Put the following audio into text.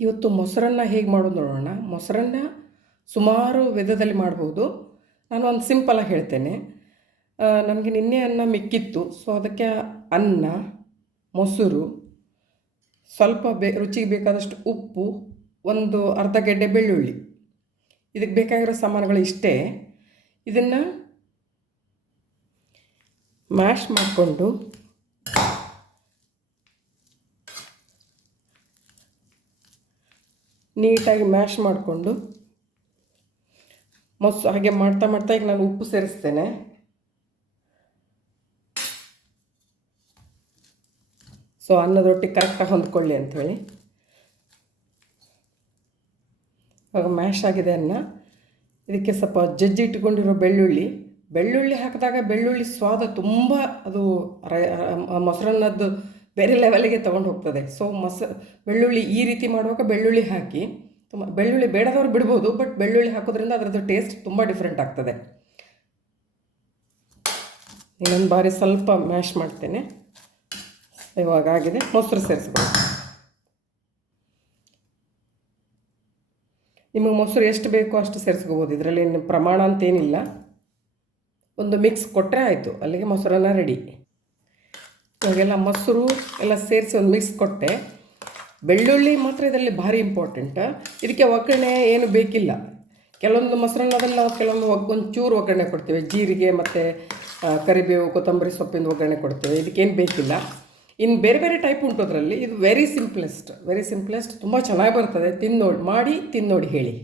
ಇವತ್ತು ಮೊಸರನ್ನ ಹೇಗೆ ಮಾಡೋದು ನೋಡೋಣ. ಮೊಸರನ್ನ ಸುಮಾರು ವಿಧದಲ್ಲಿ ಮಾಡ್ಬೋದು. ನಾನು ಒಂದು ಸಿಂಪಲಾಗಿ ಹೇಳ್ತೇನೆ. ನನಗೆ ನಿನ್ನೆ ಅನ್ನ ಮಿಕ್ಕಿತ್ತು. ಸೊ, ಅದಕ್ಕೆ ಅನ್ನ, ಮೊಸರು, ಸ್ವಲ್ಪ ಬೇ, ರುಚಿಗೆ ಬೇಕಾದಷ್ಟು ಉಪ್ಪು, ಒಂದು ಅರ್ಧ ಗೆಡ್ಡೆ ಬೆಳ್ಳುಳ್ಳಿ. ಇದಕ್ಕೆ ಬೇಕಾಗಿರೋ ಸಾಮಾನುಗಳು ಇಷ್ಟೇ. ಇದನ್ನು ಮ್ಯಾಶ್ ಮಾಡಿಕೊಂಡು ನೀಟಾಗಿ ಮ್ಯಾಶ್ ಮಾಡಿಕೊಂಡು ಮೊಸ್ ಹಾಗೆ ಮಾಡ್ತಾ ಮಾಡ್ತಾ ಈಗ ನಾನು ಉಪ್ಪು ಸೇರಿಸ್ತೇನೆ. ಸೊ ಅನ್ನದೊಟ್ಟಿಗೆ ಕರೆಕ್ಟಾಗಿ ಹೊಂದ್ಕೊಳ್ಳಿ ಅಂಥೇಳಿ ಇವಾಗ ಮ್ಯಾಶ್ ಆಗಿದೆ ಅನ್ನ. ಇದಕ್ಕೆ ಸ್ವಲ್ಪ ಜಜ್ಜಿ ಇಟ್ಕೊಂಡಿರೋ ಬೆಳ್ಳುಳ್ಳಿ. ಬೆಳ್ಳುಳ್ಳಿ ಹಾಕಿದಾಗ ಬೆಳ್ಳುಳ್ಳಿ ಸ್ವಾದ ತುಂಬ ಅದು ರ- ಮೊಸರನ್ನದ್ದು ಬೇರೆ ಲೆವೆಲ್ಗೆ ತೊಗೊಂಡು ಹೋಗ್ತದೆ. ಸೊ ಮೊಸ, ಬೆಳ್ಳುಳ್ಳಿ ಈ ರೀತಿ ಮಾಡುವಾಗ ಬೆಳ್ಳುಳ್ಳಿ ಹಾಕಿ, ತುಂಬ, ಬೆಳ್ಳುಳ್ಳಿ ಬೇಡದವ್ರು ಬಿಡ್ಬೋದು ಬಟ್ ಬೆಳ್ಳುಳ್ಳಿ ಹಾಕೋದ್ರಿಂದ ಅದರದ್ದು ಟೇಸ್ಟ್ ತುಂಬ ಡಿಫ್ರೆಂಟ್ ಆಗ್ತದೆ. ಇನ್ನೊಂದು ಬಾರಿ ಸ್ವಲ್ಪ ಮ್ಯಾಶ್ ಮಾಡ್ತೇನೆ. ಇವಾಗ ಆಗಿದೆ, ಮೊಸರು ಸೇರಿಸ್ಬೋದು ನಿಮಗೆ ಮೊಸರು ಎಷ್ಟು ಬೇಕೋ ಅಷ್ಟು ಸೇರಿಸ್ಕೋಬೋದು. ಇದರಲ್ಲಿ ಪ್ರಮಾಣ ಅಂತೇನಿಲ್ಲ. ಒಂದು ಮಿಕ್ಸ್ ಕೊಟ್ಟರೆ ಆಯಿತು. ಅಲ್ಲಿಗೆ ಮೊಸರನ್ನ ರೆಡಿ ಇವಾಗೆಲ್ಲ ಮೊಸರು ಎಲ್ಲ ಸೇರಿಸಿ ಒಂದು ಮಿಕ್ಸ್ ಕೊಟ್ಟೆ ಬೆಳ್ಳುಳ್ಳಿ ಮಾತ್ರ ಇದರಲ್ಲಿ ಭಾರಿ ಇಂಪಾರ್ಟೆಂಟ್ ಇದಕ್ಕೆ ಒಗ್ಗರಣೆ ಏನು ಬೇಕಿಲ್ಲ. ಕೆಲವೊಂದು ಮೊಸರನ್ನದಲ್ಲಿ ನಾವು ಕೆಲವೊಂದು ಒಂಚೂರು ಒಗ್ಗರಣೆ ಕೊಡ್ತೇವೆ. ಜೀರಿಗೆ ಮತ್ತು ಕರಿಬೇವು, ಕೊತ್ತಂಬರಿ ಸೊಪ್ಪಿನ ಒಗ್ಗರಣೆ ಕೊಡ್ತೇವೆ. ಇದಕ್ಕೇನು ಬೇಕಿಲ್ಲ. ಇನ್ನು ಬೇರೆ ಬೇರೆ ಟೈಪ್ ಉಂಟು ಅದರಲ್ಲಿ. ಇದು ವೆರಿ ಸಿಂಪ್ಲೆಸ್ಟ್ ವೆರಿ ಸಿಂಪ್ಲೆಸ್ಟ್ ತುಂಬ ಚೆನ್ನಾಗಿ ಬರ್ತದೆ. ತಿನ್ನೋಡಿ ನೋಡಿ ಮಾಡಿ ತಿನ್ನೋಡಿ ನೋಡಿ ಹೇಳಿ.